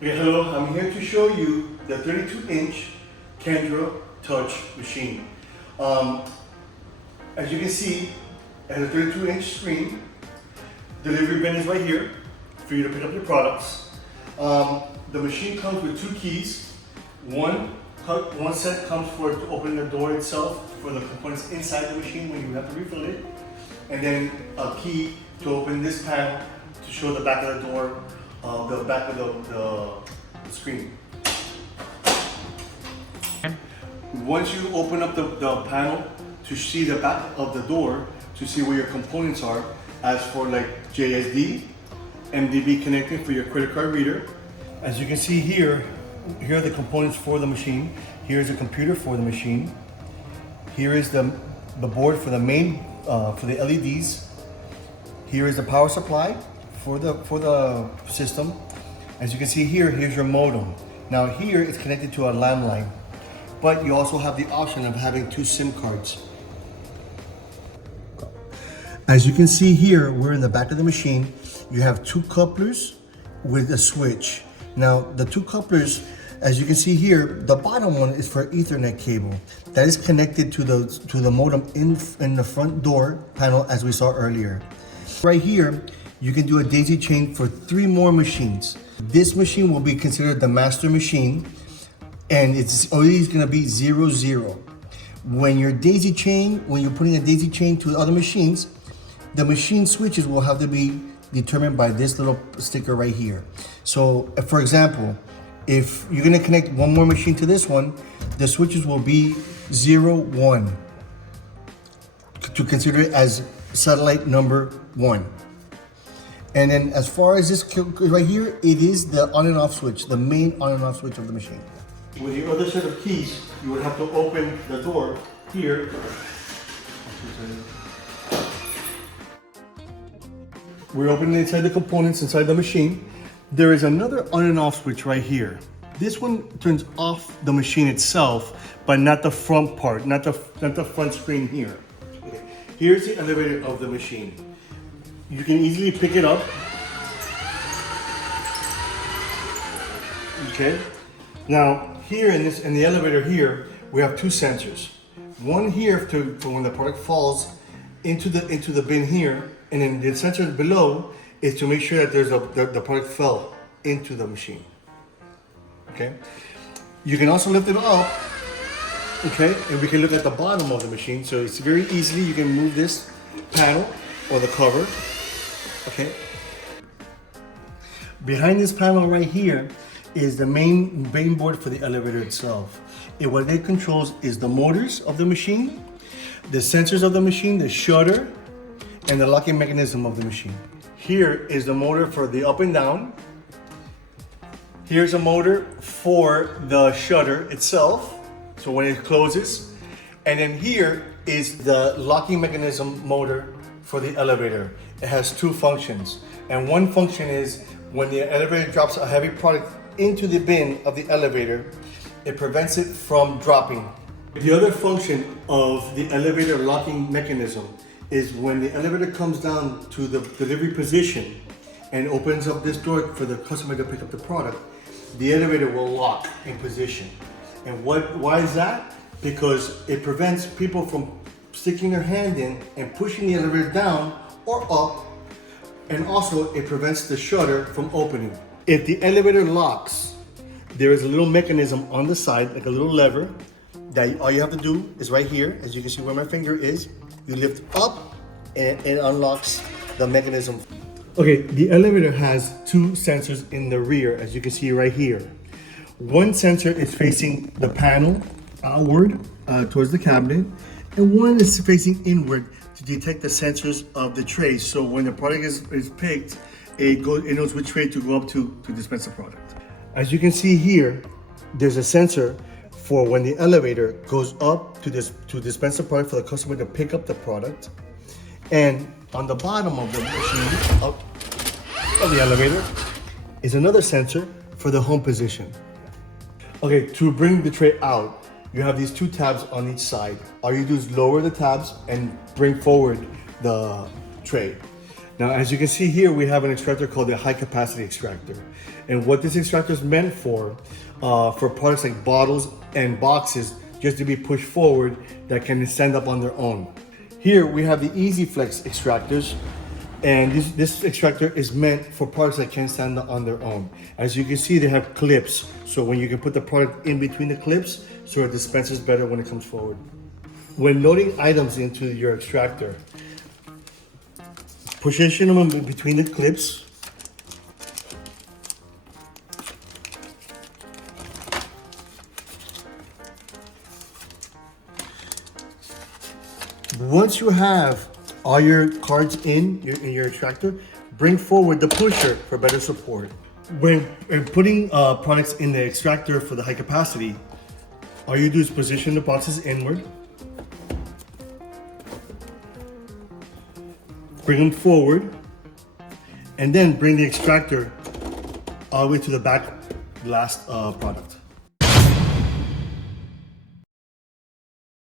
Okay, hello, I'm here to show you the 32-inch Qendra touch machine. As you can see, it has a 32-inch screen. Delivery bin is right here for you to pick up your products. The machine comes with two keys. One set comes for to open the door itself for the components inside the machine when you have to refill it. And then a key to open this panel to show the back of the door, the back of the screen. Once you open up the panel to see the back of the door, to see where your components are, as for like JSD, MDB connecting for your credit card reader. As you can see here are the components for the machine. Here's a computer for the machine. Here is the board for the main, for the LEDs. Here is the power supply for the system. As you can see here's your modem. Now here it's connected to a landline, but you also have the option of having two SIM cards. As you can see here, we're in the back of the machine. You have two couplers with a switch. Now the two couplers, as you can see here, the bottom one is for Ethernet cable. That is connected to the modem in the front door panel, as we saw earlier. Right here, you can do a daisy chain for 3 more machines. This machine will be considered the master machine, and it's always gonna be 0, 0. When you're putting a daisy chain to other machines, the machine switches will have to be determined by this little sticker right here. So, for example, if you're gonna connect one more machine to this one, the switches will be 0, 1 to consider it as satellite number 1. And then as far as this right here, it is the on and off switch, the main on and off switch of the machine. With the other set of keys, you would have to open the door here. We're opening inside the components inside the machine. There is another on and off switch right here. This one turns off the machine itself, but not the front part, not the front screen here. Okay. Here's the elevator of the machine. You can easily pick it up. Okay. Now here in the elevator here, we have 2 sensors. One here for when the product falls into the bin here, and then the sensor below is to make sure that the product fell into the machine. Okay. You can also lift it up. Okay, and we can look at the bottom of the machine. So it's very easily, you can move this panel or the cover. Okay. Behind this panel right here is the main board for the elevator itself. And what it controls is the motors of the machine, the sensors of the machine, the shutter, and the locking mechanism of the machine. Here is the motor for the up and down. Here's a motor for the shutter itself, so when it closes. And then here is the locking mechanism motor for the elevator. It has 2 functions. And one function is when the elevator drops a heavy product into the bin of the elevator, it prevents it from dropping. The other function of the elevator locking mechanism is when the elevator comes down to the delivery position and opens up this door for the customer to pick up the product, the elevator will lock in position. And why is that? Because it prevents people from sticking their hand in and pushing the elevator down or up, and also it prevents the shutter from opening. If the elevator locks, there is a little mechanism on the side, like a little lever, that all you have to do is right here, as you can see where my finger is, you lift up and it unlocks the mechanism. Okay, the elevator has 2 sensors in the rear, as you can see right here. One sensor is facing the panel outward towards the cabinet, and one is facing inward to detect the sensors of the tray. So when the product is picked, it knows which tray to go up to dispense the product. As you can see here, there's a sensor for when the elevator goes up to dispense the product for the customer to pick up the product. And on the bottom of the machine, of the elevator, is another sensor for the home position. Okay, to bring the tray out, you have these 2 tabs on each side. All you do is lower the tabs and bring forward the tray. Now, as you can see here, we have an extractor called the high capacity extractor. And what this extractor is meant for products like bottles and boxes, just to be pushed forward that can stand up on their own. Here we have the Easy Flex extractors, and this extractor is meant for products that can stand up on their own. As you can see, they have clips, so when you can put the product in between the clips, so it dispenses better when it comes forward. When loading items into your extractor, position them in between the clips. Once you have all your cards in your extractor, bring forward the pusher for better support. When putting products in the extractor for the high capacity, all you do is position the boxes inward, bring them forward, and then bring the extractor all the way to the back last product.